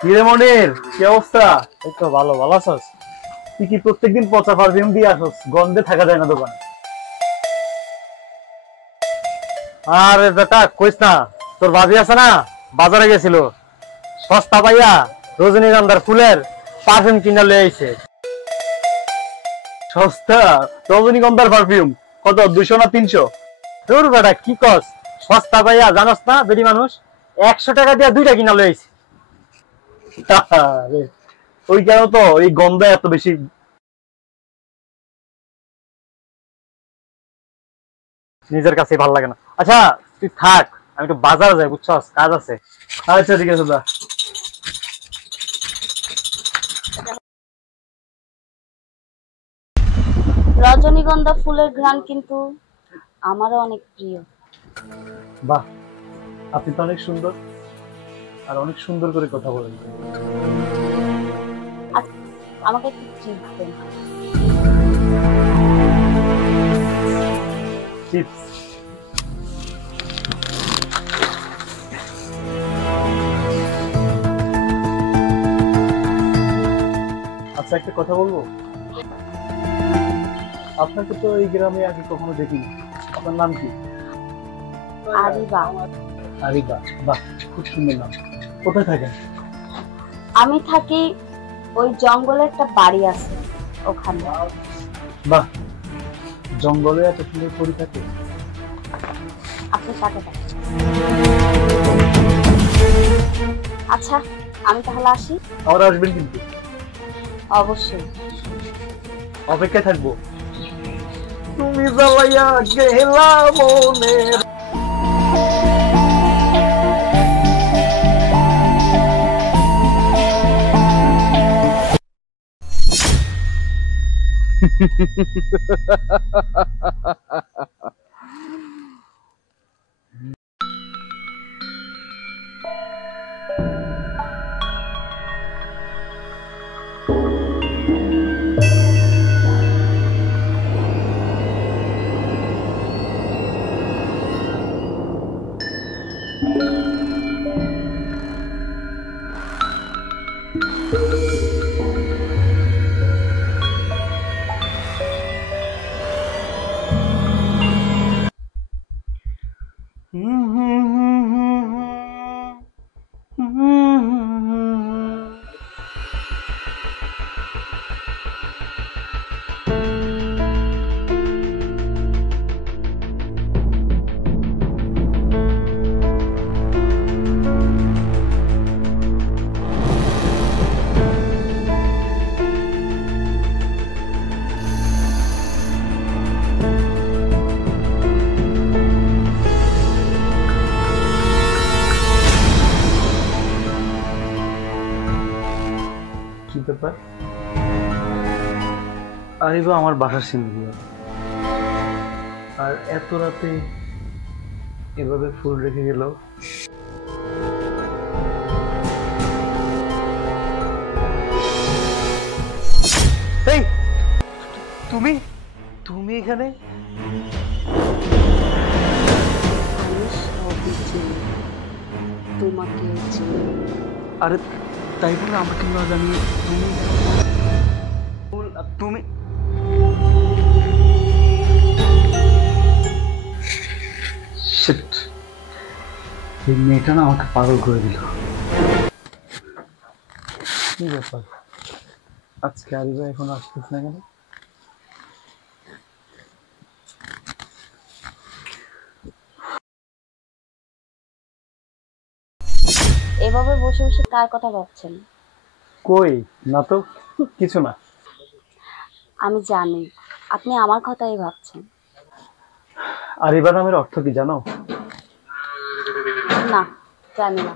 কিরে মনির, কি অবস্থা? এই তো ভালো ভালো আছিস? তুই কি প্রত্যেকদিন পচা পারফিউম দিয়ে আসস? গন্ধে থাকা যায় না দোকানে। আরে বেটা কইস না, তোর ভাবি আছে না, বাজারে গেছিল, সস্তা পাইয়া রজনীগন্ধার ফুলের পারফিউম কিনা লয়ে আইছে। সস্তা রজনীগন্ধার পারফিউম কত, 200 না 300? তোর বেটা কি কস, সস্তা পাইয়া জানোস না বেডি মানুষ 100 টাকা দিয়া 2টা কিনা লয়ে আইছে। ওই কেন তো এই গন্ধ এত বেশি। নিজের কাছে ভালো লাগে না। আচ্ছা তুই থাক, আমি একটু বাজারে যাই, বুঝছস, কাজ আছে। আচ্ছা ঠিক আছে দা। রজনীগন্ধা ফুলের ঘ্রাণ কিন্তু আমারও অনেক প্রিয়। বাহ, আপনি তো অনেক সুন্দর, আর অনেক সুন্দর করে কথা বলেন। আমাকে একটু ট্রিট দেন। চিপস। আচ্ছা একটা কথা বলবো, আপনাকে তো এই গ্রামে আগে কখনো দেখিনি। আপনার নাম কি? আরিবা। আরিবা, বাহ খুব সুন্দর নাম। কোথায় থাকেন? আমি থাকি ওই জঙ্গলে, একটা বাড়ি আছে ওখানে। বাহ, জঙ্গলে এত সুন্দর পরি থাকে। আপনি সাথে থাকেন। আচ্ছা আমি তাহলে আসি। আবার আসবেন কিন্তু। অবশ্যই। অপেক্ষায় থাকবো। তুমি জ্বালাইয়া গেলা মনে। কি ব্যাপার? আরিবা আমার বাসার সিন্ধু, আর এত রাতে এভাবে ফুল রেখে গেল। এই তুমি তুমি এখানে? আমি সবই চিনি, তোমাকে চিনি। আরে তাই বলে আমাকে না জানিয়ে তুমি তুমি শিট, এই মেয়েটা না আমাকে পাগল করে দিল। কি ব্যাপার, আজকে আরিবা এখন আসতেছ না কেন? এভাবে বসে বসে কার কথা ভাবছেন? কই না তো, কিছু না। আমি জানি আপনি আমার কথাই ভাবছেন। আরিবা নামের অর্থ কি জানো? না, জানি না।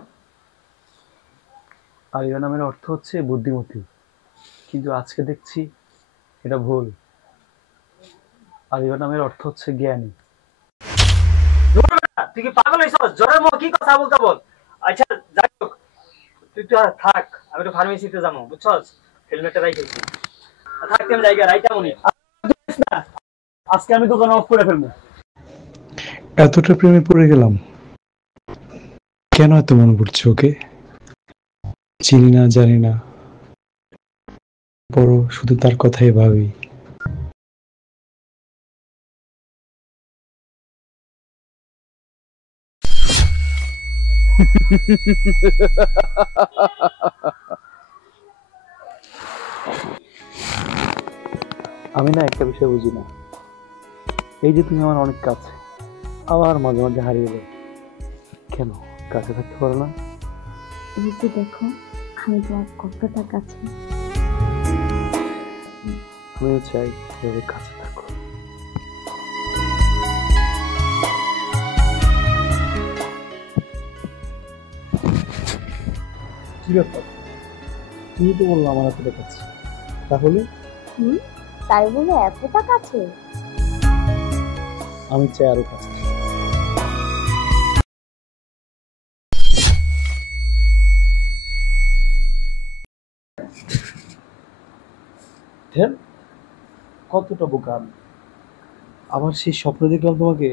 আরিবা নামের অর্থ হচ্ছে বুদ্ধিমতী, কিন্তু আজকে দেখছি এটা ভুল। আরিবা নামের অর্থ হচ্ছে জ্ঞানী। তুই কি পাগল হইছস? জ্বরের মুখ কি কথা বলতে বল। আচ্ছা যাই হোক, তুই তো থাক, আমি তো ফার্মেসিতে যাবো, বুঝছস, হেলমেটটা রাইখেছি। থাকতে আমি জায়গা রাইতা মনি। আজকে আমি দোকান অফ করে ফেলবো। এতটা প্রেমে পড়ে গেলাম। কেন এত মনে পড়ছে ওকে? চিনি না, জানি না, বড় শুধু তার কথাই ভাবি। আমি না একটা বিষয় বুঝি না, এই যে তুমি আমার অনেক কাছে, আবার মাঝে মাঝে হারিয়ে যাও, কেন কাছে থাকতে পারো না? এই যে দেখো, আমি তোমার কতটা কাছে। আমিও চাই এভাবে কাছে থাকো। কি ব্যাপার, তুমি তো বললো আমার এতটা কাছে, তাহলে তাই বলে এতটা কাছে? আমি চাই আরো কাছে। কতটা বোকা আমি, আবার সেই স্বপ্ন দেখলাম তোমাকে।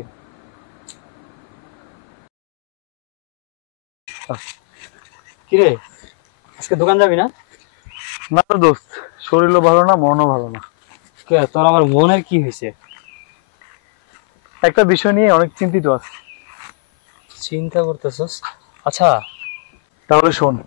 কিরে, আজকে দোকান যাবি না? না তো দোস্ত, শরীরও ভালো না, মনও ভালো না। কে, তোর আমার মনের কি হয়েছে? একটা বিষয় নিয়ে অনেক চিন্তিত আছি। চিন্তা করতেছস? আচ্ছা, তাহলে শোন।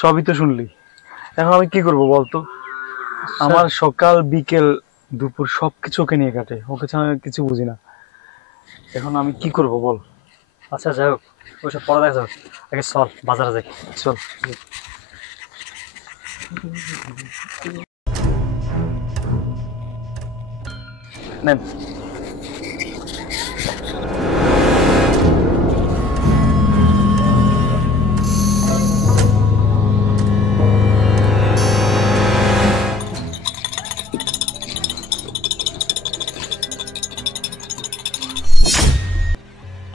সবই তো শুনলি, এখন আমি কি করব বলতো? আমার সকাল বিকেল দুপুর সবকিছু ওকে নিয়ে কাটে, ওকে ছাড়া আমি কিছু বুঝি না। এখন আমি কি করব বল? আচ্ছা যাই হোক, ওইসব পরে দেখা যাবে। আগে চল বাজারে যাই। চল। নেন।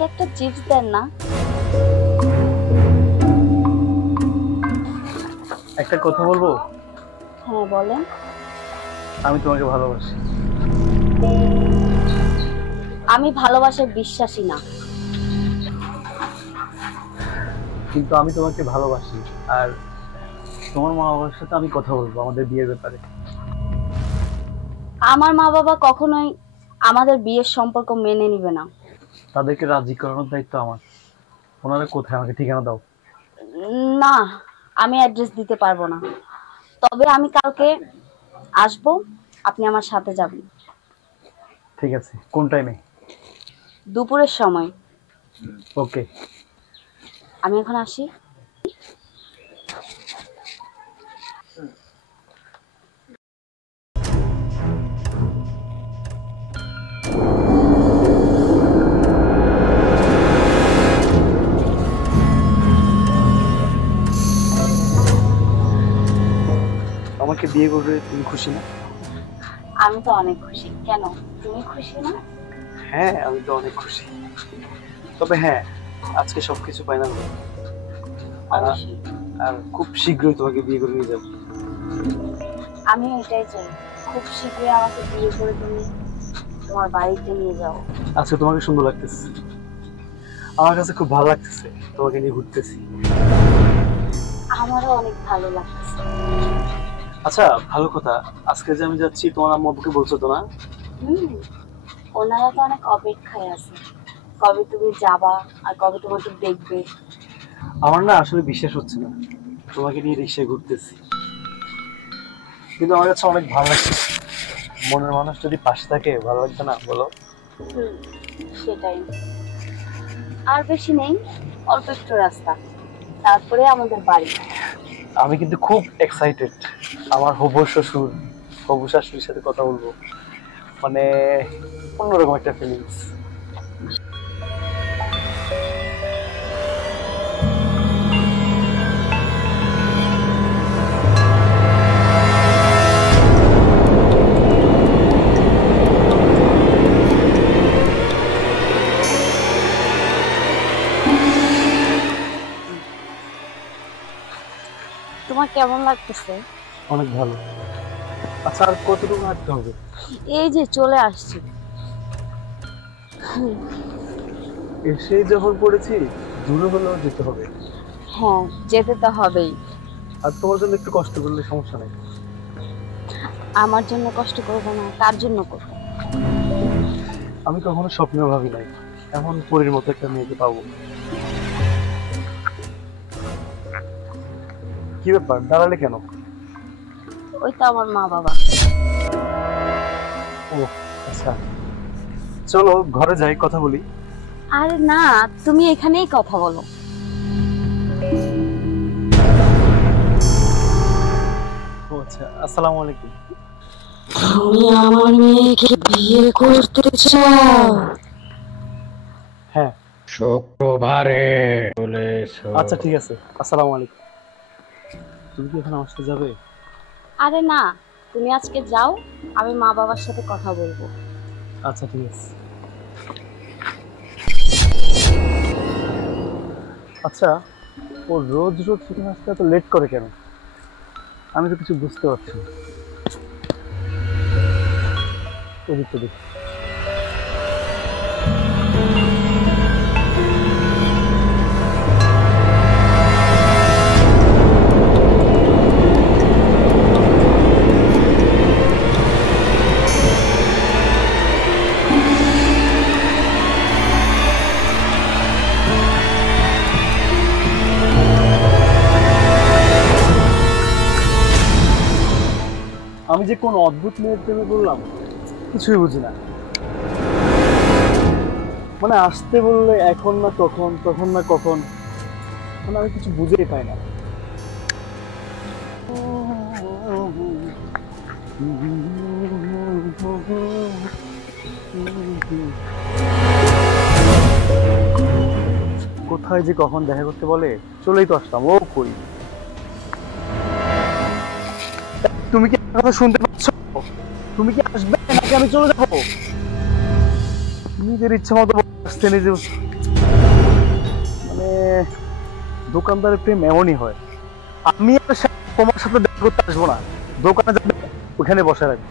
একটা চিপস দেন না? একটা কথা বলবো? হ্যাঁ বলেন। আমি তোমাকে ভালোবাসি। আমি ভালোবাসায় বিশ্বাসী না। কিন্তু আমি তোমাকে ভালোবাসি, আর তোমার মা বাবার সাথে আমি কথা বলবো আমাদের বিয়ের ব্যাপারে। আমার মা বাবা কখনোই আমাদের বিয়ের সম্পর্ক মেনে নিবে না। তাদেরকে রাজি করানোর দায়িত্ব আমার। ওনারা কোথায়, আমাকে ঠিকানা দাও। না, আমি অ্যাড্রেস দিতে পারবো না, তবে আমি কালকে আসবো, আপনি আমার সাথে যাবেন। ঠিক আছে, কোন টাইমে? দুপুরের সময়। ওকে। আমি এখন আসি। আমাকে বিয়ে করে তুমি খুশি না? আমি তো অনেক খুশি। কেন, তুমি খুশি না? হ্যাঁ, আমি তো অনেক খুশি। তবে হ্যাঁ, আজকে সবকিছু ফাইনাল হবে। অবশ্যই। আর খুব শীঘ্রই তোমাকে বিয়ে করে নিয়ে যাবো। আমি এটাই চাই, খুব শীঘ্রই আমাকে বিয়ে করে তুমি তোমার বাড়িতে নিয়ে যাও। আজকে তোমাকে সুন্দর লাগতেছে, আমার কাছে খুব ভালো লাগতেছে, তোমাকে নিয়ে ঘুরতেছি। আমারও অনেক ভালো লাগতেছে। আচ্ছা, ভালো কথা, আজকে যে আমি যাচ্ছি তোমার আম্মু আব্বুকে বলছো তো না? ওনারা তো অনেক অপেক্ষায় আছে, কবে তুমি যাবা আর কবে তোমাকে দেখবে। আমার না আসলে বিশ্বাস হচ্ছে না তোমাকে নিয়ে রিক্সায় ঘুরতেছি, কিন্তু আমার কাছে অনেক ভালো লাগছে। মনের মানুষ যদি পাশে থাকে ভালো লাগবে না বলো? সেটাই। আর বেশি নেই, অল্প একটু রাস্তা, তারপরে আমাদের বাড়ি। আমি কিন্তু খুব এক্সাইটেড, আমার হবু শ্বশুর হবু শাশুড়ির সাথে কথা বলবো, মানে অন্যরকম একটা ফিলিংস। তোমার কেমন লাগতেছে? অনেক ভালো। আচ্ছা, আর কতটুকু হাঁটতে হবে? এই যে চলে আসছি। এসেই যখন পড়েছি, দূরে হলেও যেতে হবে। হ্যাঁ, যেতে তো হবেই। আর তোমার জন্য একটু কষ্ট করলে সমস্যা নেই। আমার জন্য কষ্ট করবো না, কার জন্য করবো? আমি কখনো স্বপ্নেও ভাবি নাই এমন পরীর মতো একটা মেয়েকে পাবো। কি ব্যাপার, দাঁড়ালে কেন? ওই তো আমার মা বাবা। ও আচ্ছা, চলো ঘরে যাই, কথা বলি। আরে না, তুমি এখানেই কথা বলো। ও আচ্ছা, আসসালামু আলাইকুম। তুমি আমার মেয়েকে বিয়ে করতে চাও? হ্যাঁ। শুক্রবারে চলে এসো। আচ্ছা ঠিক আছে, আসসালামু আলাইকুম। তুমি কি এখন আমার সাথে যাবে? আরে না, তুমি আজকে যাও, আমি মা বাবার সাথে কথা বলবো। আচ্ছা ঠিক আছে। আচ্ছা, ও রোজ রোজ শুটিং আসতে এত লেট করে কেন? আমি তো কিছু বুঝতে পারছি না। ওদিকটা দেখি। আমি যে কোন অদ্ভুত মেয়ের প্রেমে পড়লাম কিছুই বুঝি না। মানে আসতে বললে এখন না তখন, তখন না কখন, মানে আমি কিছু বুঝেই পাই না। কোথায় যে কখন দেখা করতে বলে, চলেই তো আসলাম। ও কই, তুমি কি আমার কথা শুনতে পাচ্ছ? তুমি কি আসবে নাকি আমি চলে যাবো? নিজের ইচ্ছা মতো আসতে নিজে, মানে দোকানদারের প্রেম এমনই হয়। আমি আর তোমার সাথে দেখা করতে আসবো না, দোকানে যাবে ওখানে বসে রাখবে।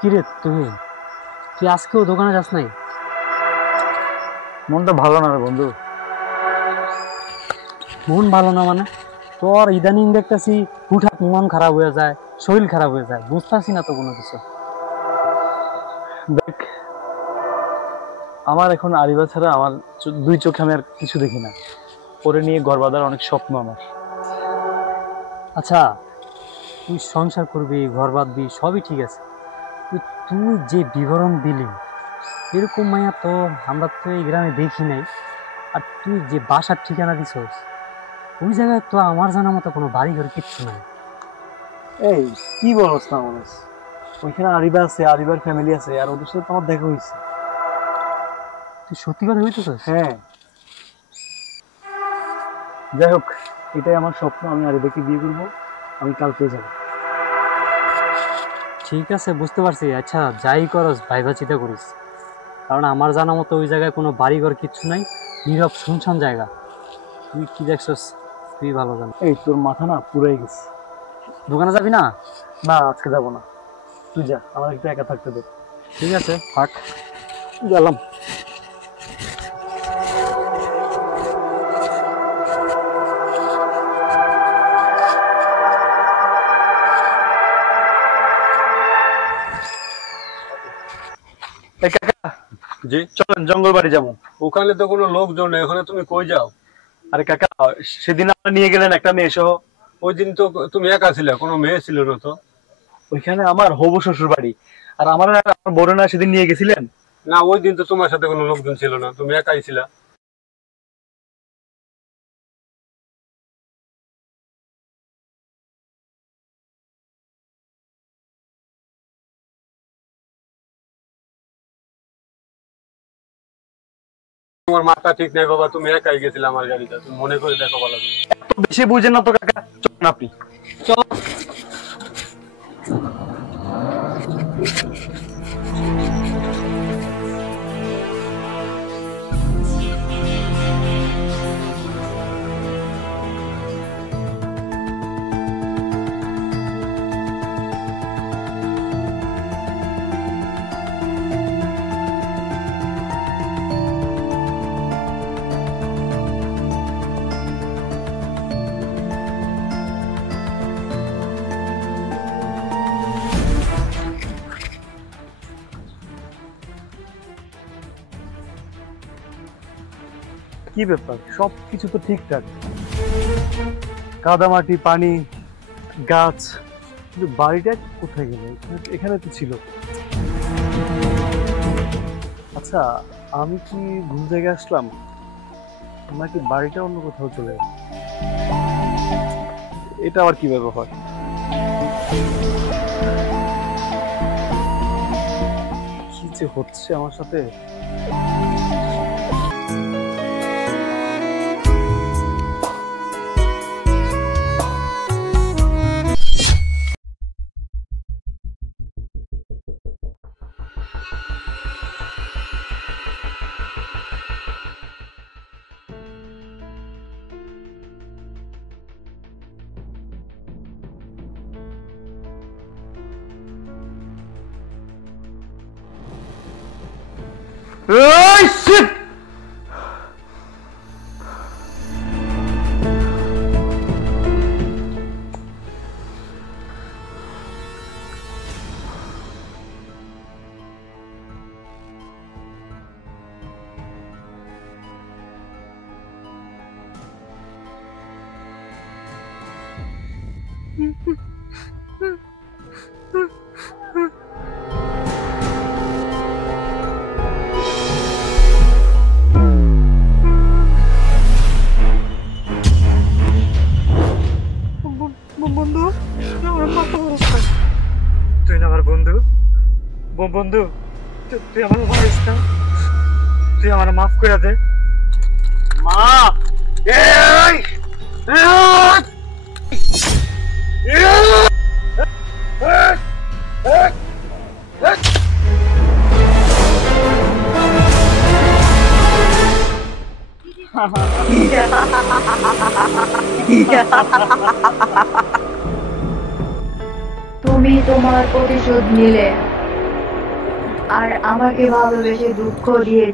কিরে তুমি, তুই আজকেও দোকানে যাস নাই? মনটা ভালো না রে বন্ধু। মন ভালো না মানে? তোর ইদানিং দেখতেছি হুটহাট মন খারাপ হয়ে যায়, শরীর খারাপ হয়ে যায়, বুঝতেছি না তো কোনো কিছু। দেখ, আমার এখন আরিবা ছাড়া আমার দুই চোখে আমি আর কিছু দেখি না। ওরে নিয়ে ঘর বাঁধার অনেক স্বপ্ন আমার। আচ্ছা, তুই সংসার করবি, ঘর বাঁধবি, সবই ঠিক আছে, তুই যে বিবরণ দিলি, এরকম মাইয়া তো আমরা তো এই গ্রামে দেখি নাই। আর তুই যে বাসার ঠিকানা দিছস, ওই জায়গায় তো আমার জানা মতো কোনো বাড়ি ঘর কিচ্ছু নাই। এই কি বলস না মানুষ, ওইখানে আরিবা আছে, আরিবার ফ্যামিলি আছে, আর ওদের সাথে তো আমার দেখা হয়েছে। তুই সত্যি কথা বলতেছস? হ্যাঁ, যাই হোক, এটাই আমার স্বপ্ন। আমি আরিবাকে বিয়ে করবো, আমি কালকে যাবো। ঠিক আছে, বুঝতে পারছি। আচ্ছা, যাই করস ভাইবা চিন্তা করিস, কারণ আমার জানা মতো ওই জায়গায় কোনো বাড়ি ঘর কিচ্ছু নাই, নীরব শুনশান জায়গা। তুই কি দেখছস তুই ভালো জান। এই তোর মাথা না পুরাই গেছে। দোকানে যাবি না? না, আজকে যাবো না, তুই যা, আমার একটু একা থাকতে দে। ঠিক আছে, থাক। গেলাম। জি, চলেন জঙ্গল বাড়ি যাবো। ওখানে তো কোনো লোকজন নেই, ওখানে তুমি কই যাও? আরে কাকা, সেদিন আপনি নিয়ে গেলেন একটা মেয়ে সহ। ওই দিন তো তুমি একা ছিলে, কোনো মেয়ে ছিল না তো। ওইখানে আমার হবু শ্বশুর বাড়ি, আর আমার বড় না সেদিন নিয়ে গেছিলেন। না, ওই দিন তো তোমার সাথে কোনো লোকজন ছিল না, তুমি একাই ছিলা। তোমার মাথা ঠিক নাই বাবা, তুমি একাই গেছিলে আমার গাড়িতে, তুমি মনে করে দেখো ভালো করে। এত বেশি বুঝেন না তো কাকা, চলেন আপনি। চলো। কি ব্যাপার, সবকিছু তো ঠিকঠাক, কাদামাটি, পানি, গাছ, কিন্তু বাড়িটা কোথায় গেল? এখানে তো ছিল। আচ্ছা, আমি কি ভুল জায়গায় আসলাম, নাকি বাড়িটা অন্য কোথাও চলে গেল? এটা আবার কিভাবে হয়? কি যে হচ্ছে আমার সাথে। Oh shit! বন্ধু, আমার মাথা অবস্থা। তুই না আমার বন্ধু, বন্ধু, তুই আমার মারিস না, তুই আমার মাফ করে দে। মা, তুমি তোমার প্রতিশোধ নিলে আর আমাকে ভালোবেসে দুঃখ দিয়ে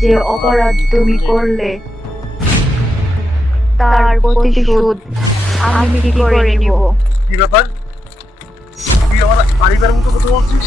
যে অপরাধ তুমি করলে তার প্রতিশোধ আমি কি করে নিব? কি ব্যাপার, তুই আমার পরিবারের মতো কথা বলছিস?